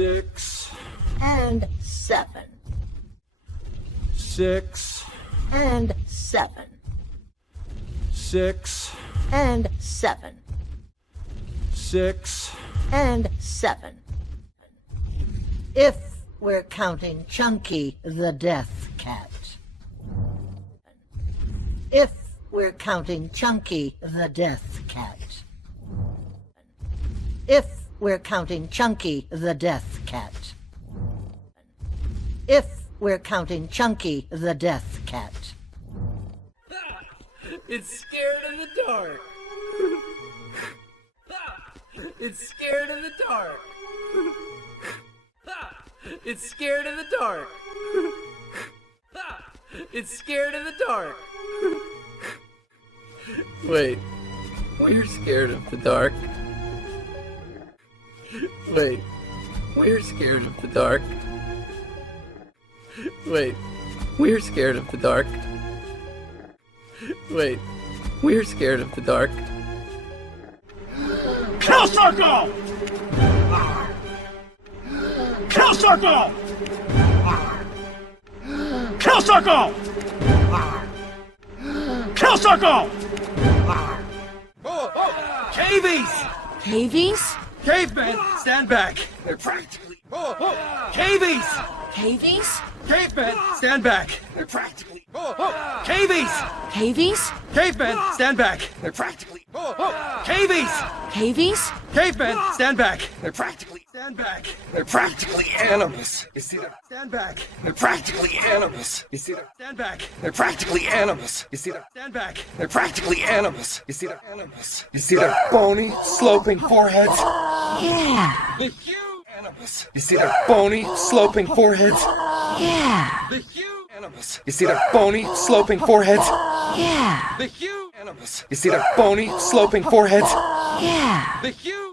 6 and 7. 6 and 7. 6 and 7. 6 and 7. If we're counting Chunky the death cat. If we're counting Chunky the death cat. If we're counting Chunky the death cat. If we're counting Chunky the death cat. It's scared of the dark. It's scared of the dark. It's scared of the dark. It's scared of the dark. Wait, we're scared of the dark. Wait, we're scared of the dark. Wait, we're scared of the dark. Wait, we're scared of the dark. Kill circle! Kill circle! Kill circle! Kill circle! Cavies! Cavies? Cavemen, stand back. They're practically. Cavies! Cavies? Cavemen, stand back. They're practically. Cavies! Cavies? Cavemen, stand back. They're practically. Cavies! Cavies? Cavemen, stand back. They're practically. Stand back. They're practically animals. You see them? Stand back. They're practically animals. You see them? Stand back. They're practically animals. You see them? Stand back. They're practically animals. You see them? Animals. You see their bony, sloping foreheads? Yeah. The huge animals. You see their bony, sloping foreheads? Yeah. The huge animals. You see their bony, sloping foreheads? Yeah. The huge animals. You see their bony, sloping foreheads? Yeah. The huge.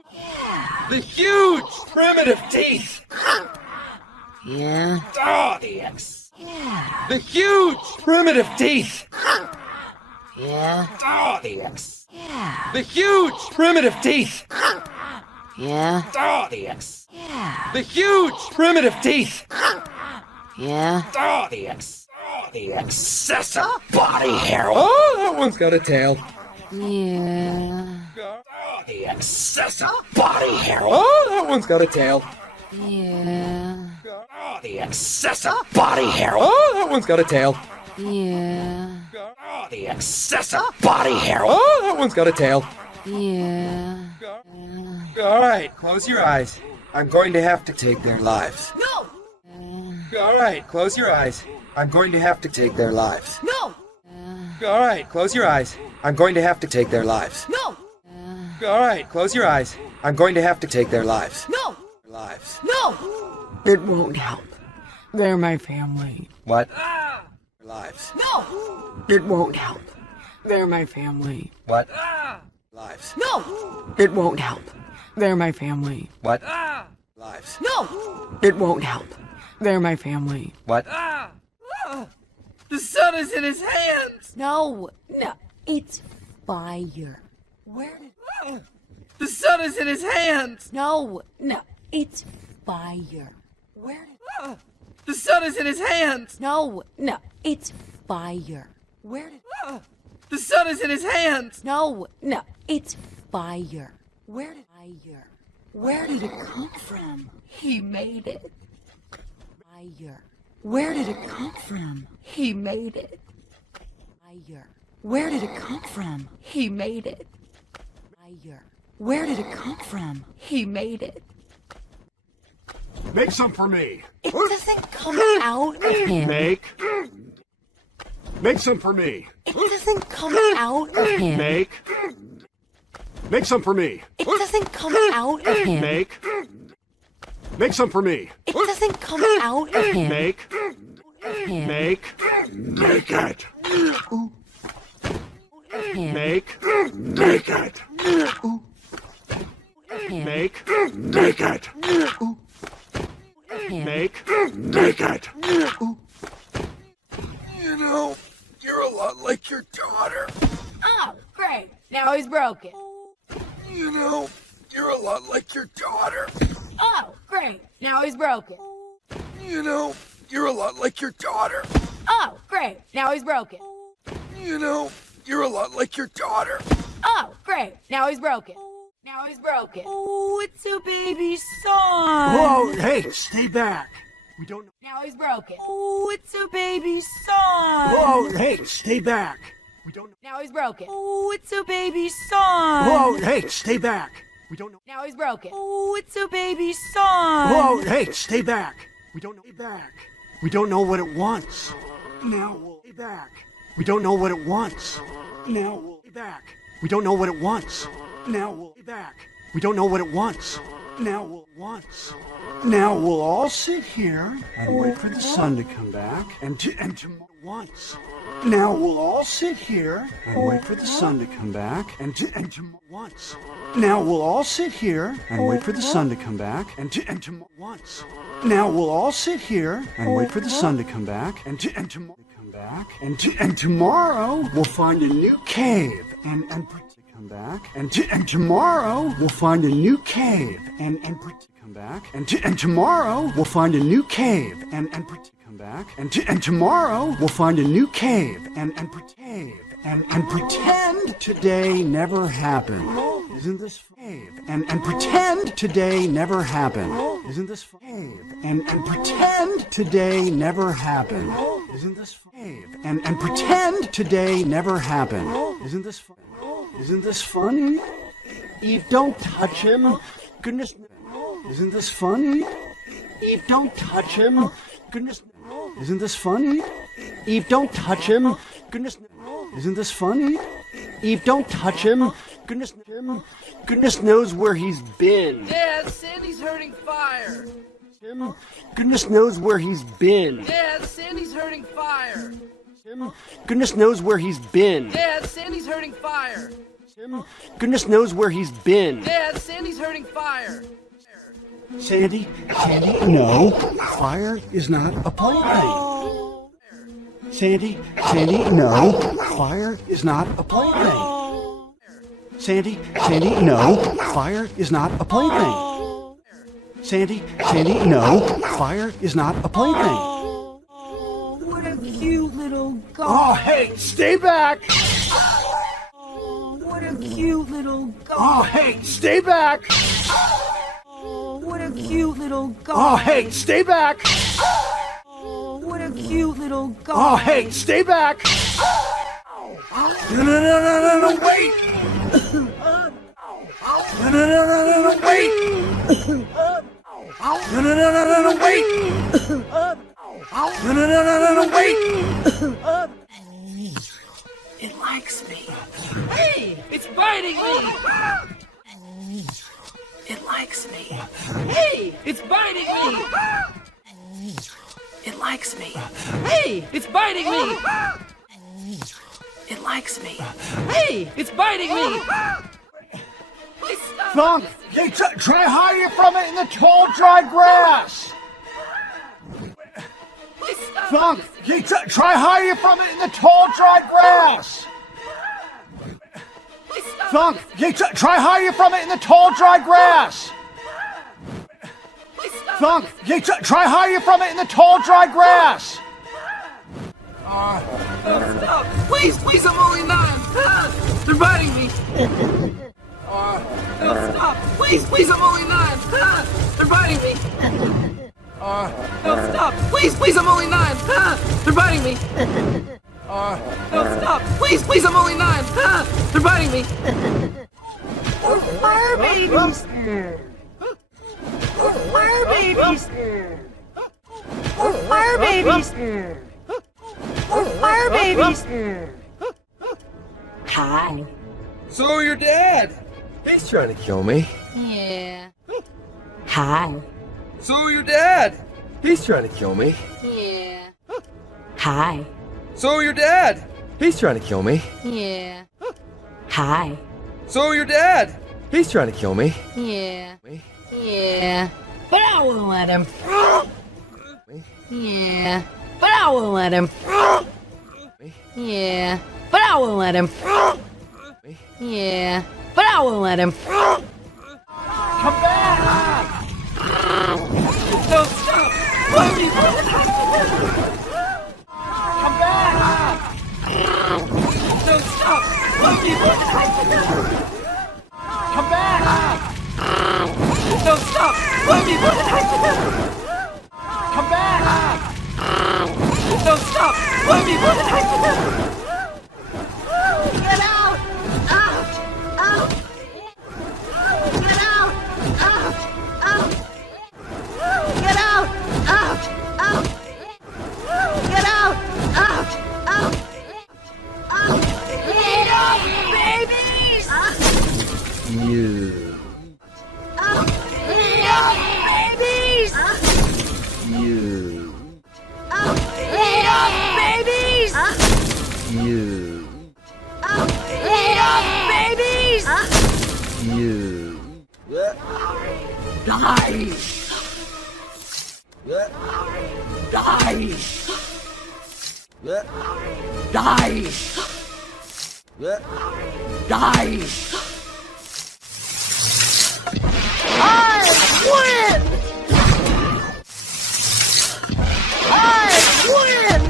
The huge primitive teeth. Yeah. Oh, the X. Yeah. The huge primitive teeth. Yeah. Oh, the X. Yeah. The huge primitive teeth. Yeah. Oh, the X. Yeah. The huge primitive teeth. Yeah. Oh, the X. Oh, the excessive body hair. Oh, that one's got a tail. Yeah. Oh, the excessive body hair. Oh, that one's got a tail. Yeah. Oh, the excessive body hair. Oh, that one's got a tail. Yeah. Oh, the excessive body hair. Oh, that one's got a tail. Yeah. All right, close your eyes. I'm going to have to take their lives. No! All right, close your eyes. I'm going to have to take their lives. No! All right, close your eyes. I'm going to have to take their lives. No! All right, close your eyes. I'm going to have to take their lives. No! Lives. No! It won't help. They're my family. What? Lives. No! It won't help. They're my family. What? Lives. No! It won't help. They're my family. What? Lives. No! It won't help. They're my family. What? The sun is in his hands! No, it's fire. Where did... The sun is in his hands! No, it's fire. Where did... The sun is in his hands! No, it's fire. Where did... The sun is in his hands! No, it's fire. Where did... Fire. Where did it come from? He made it. Fire. Where did it come from? He made it. Fire. Where did it come from? He made it. Fire. Where did it come from? He made it. Make some for me. It doesn't come out of him. Make some for me. It doesn't come out of him. Make some for me. It doesn't come out of him. Make some for me. It doesn't come out of him. Make Him. it. Him. Make it. Him. Make it. Him. Make it. You know, you're a lot like your daughter. Oh, great. Now he's broken. You know, you're a lot like your daughter. Oh, great. Now he's broken. You know, you're a lot like your daughter. Oh, great. Now he's broken. You know, you're a lot like your daughter. Oh, great. Now he's broken. Now he's broken. Oh, it's a baby son. Whoa, hey, stay back. We don't know. Now he's broken. Oh, it's a baby son. Whoa, hey, stay back. We don't know. Now he's broken. Oh, it's a baby son. Whoa, hey, stay back. We don't know. Now he's broken. Oh, it's a baby son. Whoa, hey, stay back. We don't know. Stay back. We don't know what it wants. Now we'll stay back. We don't know what it wants. Now we'll stay back. We don't know what it wants. Now we'll stay back. We don't know what it wants. Now we'll wants. Now we'll all sit here and wait for the sun to come back and tomorrow once. Now we'll all sit here and wait for the sun to come back and tomorrow once. Now we'll all sit here and wait for the sun to come back and tomorrow once. Now we'll all sit here and wait for the sun to come back and tomorrow come back and tomorrow we'll find a new cave and come back and tomorrow we'll find a new cave and come back and tomorrow we'll find a new cave and come back and tomorrow we'll find a new cave and pretend today never happened. Isn't this cave and pretend today never happened. Isn't this cave and pretend today never happened. Isn't this cave and pretend today never happened. Isn't this funny? Eve, don't touch him. Goodness. Isn't this funny? Eve, don't touch him. Goodness. Isn't this funny? Eve, don't touch him. Goodness. Isn't this funny? Eve, don't touch him. Goodness knows where he's been. Dad, Sandy's hurting fire. Goodness knows where he's been. Dad, Sandy's hurting fire. Goodness knows where he's been. Dad, Sandy's hurting fire. Goodness knows where he's been. Dad, Sandy's hurting fire. Sandy, no. Fire is not a plaything. Sandy, no. Fire is not a plaything. Sandy, no. Fire is not a plaything. Sandy, no. Fire is not a plaything. What a cute little guy. Oh, hey, stay back. What a cute little guy. Oh, hey, stay back. What a cute little guy. Oh, hey, stay back. What a cute little guy. Oh, hey, stay back. No, wait. No, wait. No, wait. No, wait. It likes me. Hey, it's biting me. It likes me. Hey, it's biting me. It likes me. Hey, it's biting me. It likes me. Hey, it's biting me. Please stop. Thump, hey, try hiding from it in the tall, dry grass. Please stop. Thump, hey, try hiding from it in the tall, dry grass. Please stop. Thump, hey, try hiding from it in the tall, dry grass. Please stop. Thump, hey, try hiding from it in the tall, dry grass. Stop. Please, I'm only 9. Ah, they're biting me. No, stop. Please, I'm only 9. Ah, they're biting me. No, stop. Please, I'm only 9. Ah, they're biting me. No, stop. Please, I'm only 9. Ah, they're biting me. We're fire babies. We're fire babies. We're fire babies. We're fire babies. Hi. So your dad? He's trying to kill me. Yeah. Hi. So your dad? He's trying to kill me. Yeah. Hi. So your dad? He's trying to kill me. Yeah. Hi. So your dad? He's trying to kill me. Yeah. Yeah. But I won't let him. Yeah. But I won't let him. Yeah. But I won't let him. Yeah. But I won't let him. Come back! Floaty! Come back! No, stop! Floaty! Come back! No, stop! Floaty! Come back! No, stop! Floaty! Get out! Out! Out! Get out! Out! Out! Get out! Out! Out! Get out! Out! Out! Out! Get out, babies! You. Out! Get out, babies! You. Out! Get out, babies! You. Out! Get out, babies! You. Die! Die! Die! Die! I win! I win!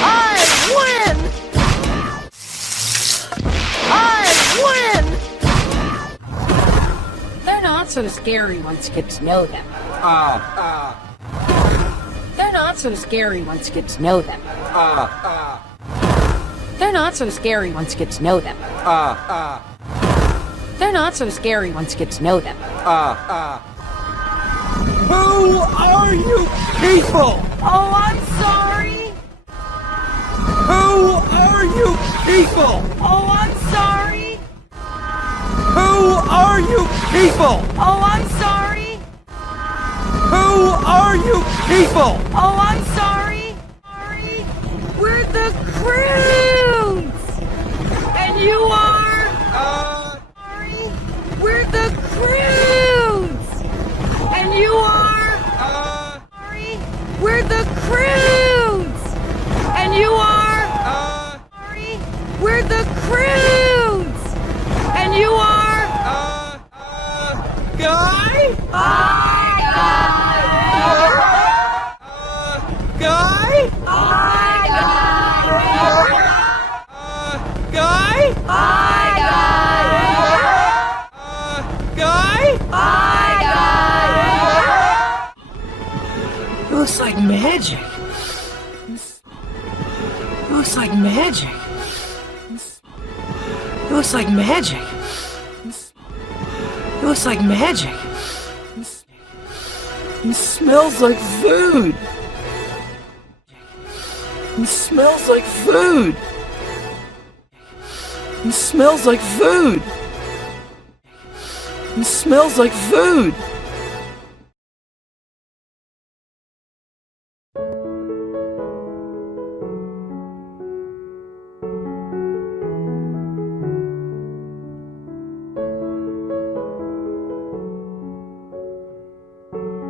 I win! I win! They're not so scary once you get to know them. They're not so scary once you get to know them. They're not so scary once you get to know them. They're not so scary once you get to know them. Who are you people? Oh, I'm sorry. Who are you people? Oh, I'm sorry. Who are you people? Oh, I'm sorry. Who are you people? Oh, I'm sorry. Sorry. We're the Croods. And you are. Sorry. We're the Croods. And you are. Sorry. We're the Croods. And you are. Sorry. We're the Croods. And you are. Guy? Hi, guys. Guy? Hi, guys. Guy? Hi, guys. Guy? Hi, guys. It looks like magic. It looks like magic. It looks like magic. It looks like magic. It smells like food. It smells like food. It smells like food. It smells like food.